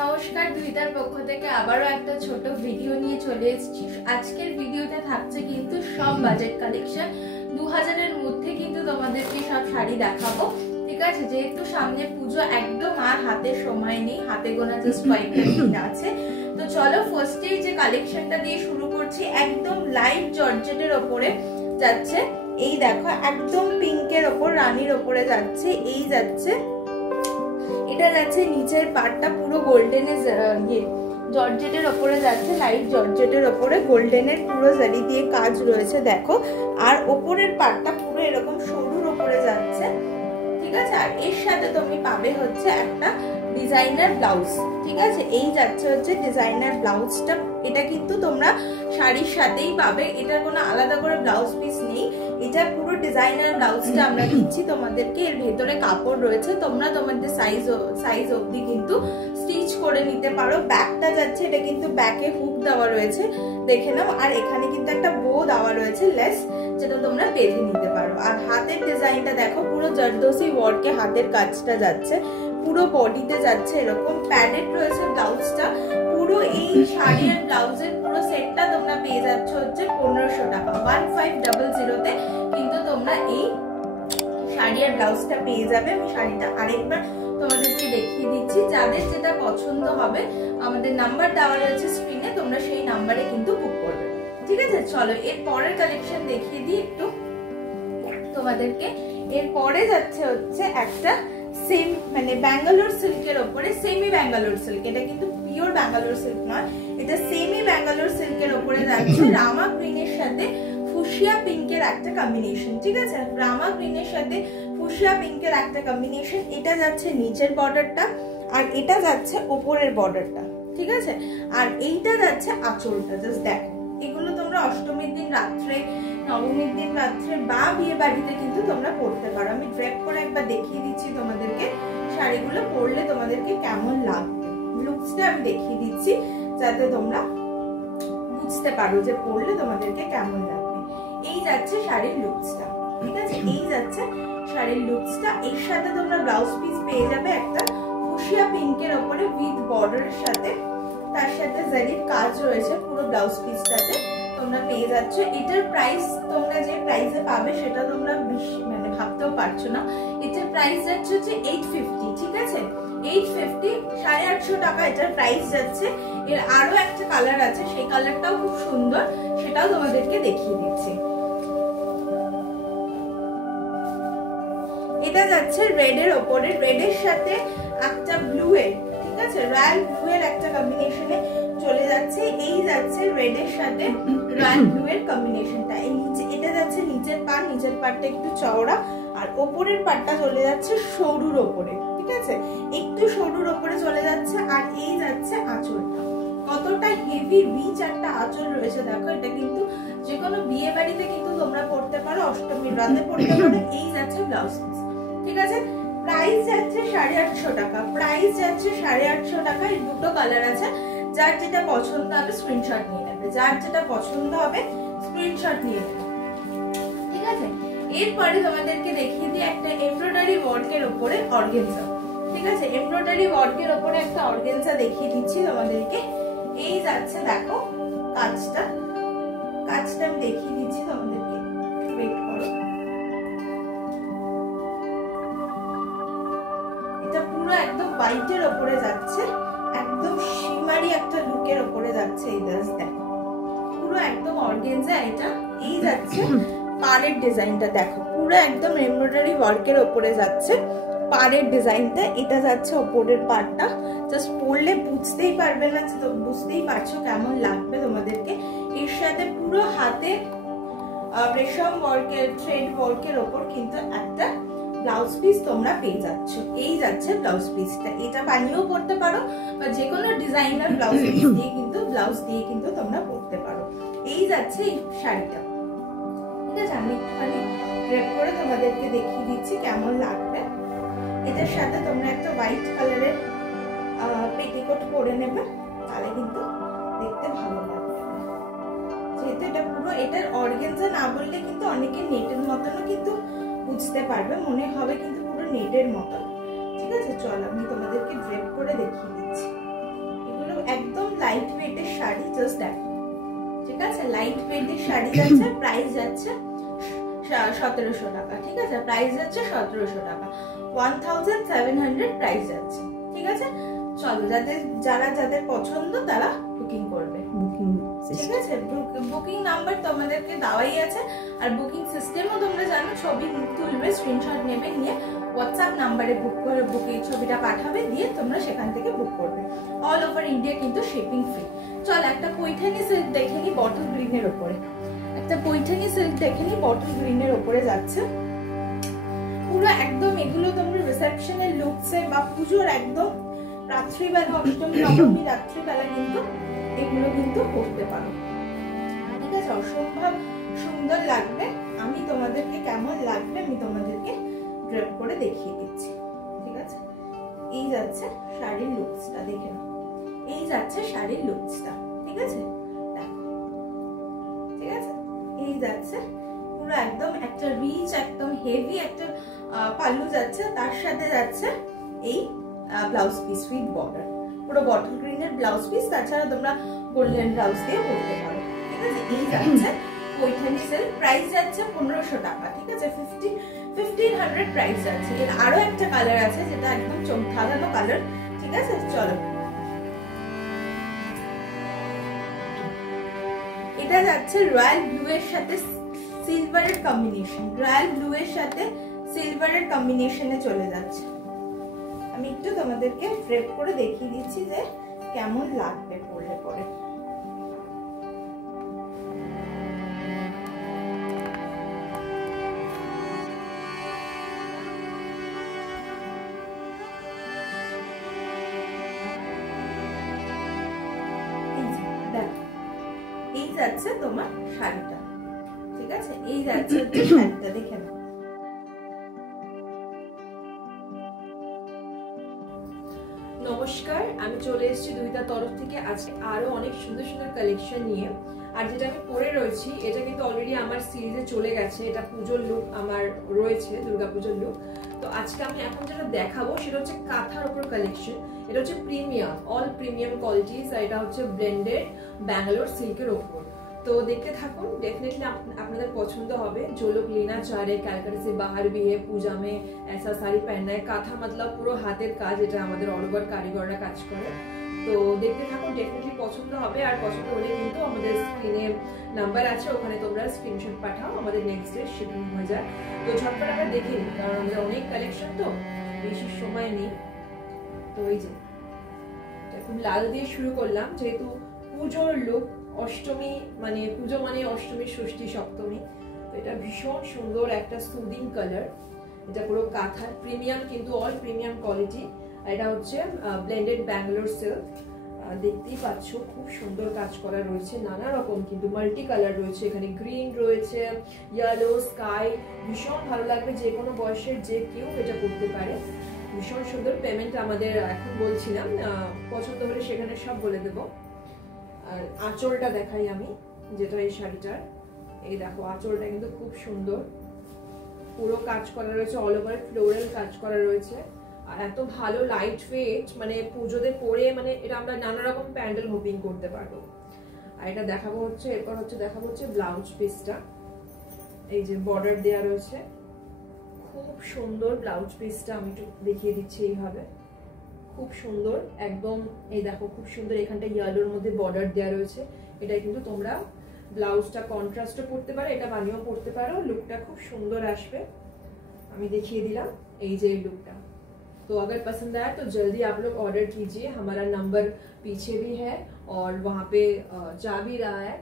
নমস্কার, দুইটার পক্ষ থেকে আবারও একটা ছোট ভিডিও নিয়ে চলে এসেছি। আজকের ভিডিওতে থাকছে কিন্তু সব বাজেট কালেকশন। 2000 এর মধ্যে কিন্তু তোমাদেরকে সব শাড়ি দেখাবো, ঠিক আছে। যেহেতু সামনে পুজো একদম আর হাতে সময় নেই, হাতে গোনা জাস্ট কয়েকটা দিন আছে। তো চলো ফার্স্টে যে কালেকশনটা দিয়ে শুরু করছি। একদম লাইট জর্জেটের ওপরে যাচ্ছে, এই দেখো একদম পিঙ্কের ওপর রানীর ওপরে যাচ্ছে। এই যাচ্ছে, এটা যাচ্ছে নিচের পার্টটা পুরো গোল্ডেনের জর্জেটের ওপরে যাচ্ছে, লাইট জর্জেটের ওপরে গোল্ডেনের পুরো জারি দিয়ে কাজ রয়েছে দেখো। আর ওপরের পার্টটা পুরো এরকম সরুর ওপরে যাচ্ছে, ঠিক আছে। আর এর সাথে তুমি পাবে হচ্ছে একটা ডিজাইনার ব্লাউজ, ঠিক আছে। এই যাচ্ছে হচ্ছে ডিজাইনার ব্লাউজটা। এটা কিন্তু তোমরা শাড়ির সাথেই পাবে, এটার কোনো আলাদা করে ব্লাউজ পিস নেই। এটা পুরো ডিজাইনার ব্লাউজটা আমরা দিচ্ছি তোমাদেরকে। এর ভেতরে কাপড় রয়েছে, তোমরা তোমাদের সাইজ অবধি কিন্তু স্টিচ করে নিতে পারো। ব্যাকটা যাচ্ছে, এটা কিন্তু ব্যাকে হুক দেওয়া রয়েছে, দেখে নাও। আর এখানে কিন্তু একটা বো দেওয়া রয়েছে লেস, যেটা তোমরা বেঁধে নিতে পারো। আর হাতের ডিজাইনটা দেখো, পুরো জর্দোসি ওয়ার্কে হাতের কাজটা যাচ্ছে, পুরো বডিতে যাচ্ছে এরকম। প্যাডেড রয়েছে ব্লাউজটা। পুরো এই শাড়ি আর ব্লাউজের পুরো সেটটা তোমরা পেয়ে যাচ্ছ হচ্ছে 1500 টাকা। 1500 তে কিন্তু তোমরা এই শাড়ি আর ব্লাউজটা পেয়ে যাবে। আমি শাড়িটা আরেকবার তোমাদেরকে দেখিয়ে দিচ্ছি। যাদের যেটা পছন্দ হবে আমাদের নাম্বার দেওয়া রয়েছে স্ক্রিনে, তোমরা সেই নাম্বারে কিন্তু বুক করবে, ঠিক আছে। চলো এর পরের কালেকশন দেখিয়ে দিই একটু তোমাদেরকে। এর পরে যাচ্ছে হচ্ছে একটা সেম মানে ব্যাঙ্গালোর সিল্কের ওপরে, সেমি ব্যাঙ্গালোর সিল্ক। এটা কিন্তু পিওর ব্যাঙ্গালোর সিল্ক নয়, এটা সেমি ব্যাঙ্গালোর সিল্কের ওপরে যাচ্ছে। রামা গ্রিনের সাথে ফুশিয়া পিঙ্কের একটা কম্বিনেশন, ঠিক আছে। রামা গ্রিনের সাথে ফুশিয়া পিঙ্কের একটা কম্বিনেশন। এটা যাচ্ছে নিচের বর্ডারটা, আর এটা যাচ্ছে ওপরের বর্ডারটা, ঠিক আছে। আর এইটা যাচ্ছে আঁচলটা। জাস্ট দেখো, এগুলো তোমরা অষ্টমীর দিন রাত্রে, নবমীর দিন রাত্রে বা বিয়ে বাড়িতে কিন্তু তোমরা পরতে পারো। আমি ড্রেপ করে একবার দেখিয়ে দিচ্ছি তোমাদেরকে শাড়িগুলো পরলে তোমাদেরকে কেমন লাগবে। লুকসটা আমি দেখিয়ে দিচ্ছি যাতে তোমরা বুঝতে পারো যে পরলে তোমাদেরকে কেমন লাগবে। এই যাচ্ছে শাড়ির লুকসটা, ঠিক আছে। এই যাচ্ছে শাড়ির লুকসটা। এর সাথে তোমরা ব্লাউজ পিস পেয়ে যাবে একটা ফুশিয়া পিঙ্কের ওপরে উইথ বর্ডারের সাথে, তার সাথে জারির কাজ রয়েছে পুরো ব্লাউজ পিসটাতে তোমরা পেয়ে যাচ্ছ। এটার প্রাইস তোমরা যে প্রাইসে পাবে সেটা তোমরা মানে ভাবতেও পারছো না। এটার প্রাইস যাচ্ছে হচ্ছে 850, ঠিক আছে। 850, 850 টাকা এটার প্রাইস যাচ্ছে। এর আরো একটা কালার আছে, সেই কালারটাও খুব সুন্দর, সেটাও তোমাদেরকে দেখিয়ে দিচ্ছি। এটা যাচ্ছে রেড এর ওপরে, রেড এর সাথে একটা ব্লু এর, ঠিক আছে, রয়্যাল ব্লু এর একটা কম্বিনেশনে চলে যাচ্ছে। এই যাচ্ছে রেড এর সাথে রয়্যাল ব্লু এর কম্বিনেশনটা। এই নিচে এটা যাচ্ছে নিচের পাড়, নিচের পাড়টা একটু চওড়া, আর ওপরের পাড়টা চলে যাচ্ছে সরুর ওপরে, ঠিক আছে, একটু সরুর ওপরে চলে যাচ্ছে। আর এই যাচ্ছে আঁচলটা, কতটা হেভি রিচ একটা আঁচল রয়েছে দেখো। এটা কিন্তু যে কোনো বিয়ে বাড়িতে কিন্তু তোমরা পরতে পারো, অষ্টমীর রাতে পরতে পারো। এই যাচ্ছে ব্লাউজ পিস, ঠিক আছে। প্রাইস যাচ্ছে 850 টাকা, প্রাইস যাচ্ছে 850 টাকা। এই দুটো কালার আছে, যার যেটা পছন্দ হবে স্ক্রিনশট নিয়ে নেবে, যার যেটা পছন্দ হবে স্ক্রিনশট নিয়ে নেবে, ঠিক আছে। এরপরে তোমাদেরকে দেখিয়ে দিই একটা এমব্রয়ডারি ওয়ার্কের উপরে অর্গানজা, ঠিক আছে। এমব্রয়ডারি ওয়ার্কের উপরে একটা অর্গানজা দেখিয়ে দিচ্ছি তোমাদেরকে। এই যাচ্ছে দেখো কাজটা, কাজটা আমি দেখিয়ে দিচ্ছি তোমাদেরকে, ওয়েট করো। এটা পুরো একদম হোয়াইটের উপরে যাচ্ছে, একদম শিমারি একটা লুকের উপরে যাচ্ছে। এই দেখো পুরো একদম অর্গানজা এটা। এই যাচ্ছে পাড়ের ডিজাইনটা, দেখো পুরো একদম এমব্রয়ডারি ওয়ার্কের উপরে যাচ্ছে পাড়ের ডিজাইনটা। এটা যাচ্ছে ওপরের পাড়টা, জাস্ট পরলে বুঝতেই পারবে না, তো বুঝতেই পারছো কেমন লাগবে তোমাদেরকে। এর সাথে পুরো হাতে রেশম ওয়ার্কের, থ্রেড ওয়ার্কের ওপর কিন্তু একটা ব্লাউজ পিস তোমরা পেয়ে যাচ্ছ। এই যাচ্ছে ব্লাউজ পিসটা, এটা বানিয়েও পরতে পারো বা যে কোনো ডিজাইনার ব্লাউজ পিস দিয়ে কিন্তু তোমরা পরতে পারো। এই যাচ্ছে এই শাড়িটা, ঠিক আছে। আমি একটুখানি ড্রেপ করে তোমাদেরকে দেখিয়ে দিচ্ছি কেমন লাগবে। এটার সাথে তোমরা একটা হোয়াইট কালারের পেটিকোট পরে নেবে, তাহলে কিন্তু দেখতে ভালো লাগবে। যেহেতু এটা পুরো, এটার অর্গানজা না বললে কিন্তু অনেকে নেটের মতনও কিন্তু বুঝতে পারবে, মনে হবে কিন্তু পুরো নেটের মতন, ঠিক আছে। চল আমি তোমাদেরকে ড্রেপ করে দেখিয়ে দিচ্ছি। একদম লাইট ওয়েটের শাড়ি, জাস্ট দেখো, ঠিক আছে? লাইট ওয়েটের শাড়ি যাচ্ছে, প্রাইস যাচ্ছে 1700 টাকা, ঠিক আছে? প্রাইস যাচ্ছে 1700 টাকা, 1700 প্রাইস যাচ্ছে, ঠিক আছে? চলো, যাদের পছন্দ তারা বুকিং করবে, ঠিক আছে? বুকিং নাম্বার তোমাদেরকে দেওয়াই আছে, আর বুকিং সিস্টেমও তোমরা জানো, ছবি তুলবে, স্ক্রিনশট নেবে, নিয়ে হোয়াটসঅ্যাপ নাম্বারে বুক করে বুকিং ছবিটা পাঠাবে, দিয়ে তোমরা সেখান থেকে বুক করবে। অল ওভার ইন্ডিয়া কিন্তু শিপিং ফ্রি। চল একটা পৈঠানি সিল্ক দেখে নি বটল গ্রিনের ওপরে, একটা পৈঠানি সিল্ক দেখে নি বটল গ্রিনের ওপরে যাচ্ছে পুরো একদম। এগুলো তোমরা রিসেপশনের লুকসে বা পুজোর একদম রাত্রিবেলা, অষ্টমী নবমী রাত্রিবেলা কিন্তু এগুলো কিন্তু করতে পারো, ঠিক আছে? অসম্ভব সুন্দর লাগবে। আমি তোমাদেরকে কেমন লাগবে আমি তোমাদেরকে ড্রেপ করে দেখিয়ে দিচ্ছি, ঠিক আছে? এই যাচ্ছে শাড়ির লুকসটা, দেখে নাও, এই যাচ্ছে শাড়ির লুকসটা, ঠিক আছে? দেখো, ঠিক আছে? এই যাচ্ছে পুরো একদম একটা রিচ, একদম হেভি একটা পাল্লু যাচ্ছে, তার সাথে যাচ্ছে এই ব্লাউজ পিস উইথ বর্ডার, পুরো বটল গ্রিনের ব্লাউজ পিস, তাছাড়া তোমরা গোল্ডেন ব্লাউজ দিয়ে পরতে পারো, ঠিক আছে? এই যাচ্ছে পৈঠানি সিল্ক, প্রাইস যাচ্ছে 1500 টাকা, ঠিক আছে? 1500 প্রাইস যাচ্ছে। এর আরো একটা কালার আছে যেটা একদম চমৎকার কালার, ঠিক আছে? চলো, এটা যাচ্ছে রয়্যাল ব্লু এর সাথে সিলভারের কম্বিনেশন, রয়্যাল ব্লু এর সাথে সিলভারের কম্বিনেশনে চলে যাচ্ছে। আমি একটু তোমাদেরকে ড্রেপ করে দেখিয়ে দিচ্ছি যে কেমন লাগবে পরলে পরে। এই যাচ্ছে তোমার শাড়িটা, ঠিক আছে? এই যাচ্ছে শাড়িটা, দেখে নাও। নমস্কার, আমি চলে এসেছি দুইটার তরফ থেকে আজকে আরো অনেক সুন্দর সুন্দর কালেকশন নিয়ে। আর যেটা আমি পরে রয়েছি এটা কিন্তু অলরেডি আমার সিরিজে চলে গেছে, এটা পুজোর লুক আমার রয়েছে, দুর্গাপুজোর লুক। তো আজকে আমি এখন যেটা দেখাবো সেটা হচ্ছে কাঁথার উপর কালেকশন। এটা হচ্ছে প্রিমিয়াম, অল প্রিমিয়াম কোয়ালিটিস, আর এটা হচ্ছে ব্লেন্ডেড ব্যাঙ্গালোর সিল্কের ওপর। तो देखते থাকুন, डेफिनेटली আপনাদের পছন্দ হবে। जो लोग लेना चाह रहे कलकत्ता से बाहर भी है, पूजा में ऐसा साड़ी पहनना है, काथा मतलब পুরো হাতের কাজ, এটা আমাদের অল ওভার কারিগররা কাজ করে। তো দেখতে থাকুন, डेफिनेटली পছন্দ হবে। আর পছন্দ হলে কিন্তু আমাদের স্ক্রিনে নাম্বার আছে, ওখানে তোমরা স্ক্রিনশট পাঠাও, আমাদের নেক্সট ডে শিপিং হয়ে যায়। তো ঝটপট আমরা দেখে নিই, কারণ আমাদের অনেক কালেকশন, তো বেশি সময় নেই। তো এই যে খুব লাল দিয়ে শুরু করলাম, যেহেতু পুজোর লুক, অষ্টমী মানে পুজো মানে অষ্টমী, ষষ্ঠী, সপ্তমী। তো এটা ভীষণ সুন্দর একটা সুদিং কালার, এটা পুরো কাঁথা প্রিমিয়াম, কিন্তু অল প্রিমিয়াম কোয়ালিটি। এটা হচ্ছে ব্লেন্ডেড ব্যাঙ্গালোর সিল্ক, দেখতেই পাচ্ছ খুব সুন্দর কাজ করা রয়েছে, নানা রকম কিন্তু মাল্টি কালার রয়েছে, এখানে গ্রিন রয়েছে, ইয়েলো, স্কাই, ভীষণ ভালো লাগবে, যে কোনো বয়সের যে কেউ এটা করতে পারে। ভীষণ সুন্দর। পেমেন্ট আমাদের এখন বলছিলাম, পছন্দ হলে সেখানে সব বলে দেবো। আর আঁচলটা দেখাই আমি, যেটা এই শাড়িটার, এই দেখো আঁচলটা কিন্তু খুব সুন্দর, পুরো কাজ করা রয়েছে, অল ওভার ফ্লোরাল কাজ করা রয়েছে, আর এত ভালো লাইট ওয়েট, মানে পুজোতে পরে মানে এটা আমরা নানা রকম প্যান্ডেল হোপিং করতে পারবো। আর এটা দেখাবো হচ্ছে, এরপর হচ্ছে দেখাবো হচ্ছে ব্লাউজ পিসটা, এই যে বর্ডার দেওয়া রয়েছে, খুব সুন্দর ব্লাউজ পিসটা, আমি একটু দেখিয়ে দিচ্ছি এইভাবে, খুব সুন্দর একদম। এই দেখো খুব সুন্দর, এখানটা ইয়েলোর মধ্যে বর্ডার দেওয়া রয়েছে। এটা কিন্তু তোমরা ব্লাউজটা কন্ট্রাস্টও পরতে পারো, এটা বানিয়েও পরতে পারো, লুকটা খুব সুন্দর আসবে। আমি দেখিয়ে দিলাম এই যে लुकটা। तो अगर पसंद आया तो जल्दी आप लोग ऑर्डर कीजिए, हमारा नंबर पीछे भी है और वहाँ पे जा भी रहा है।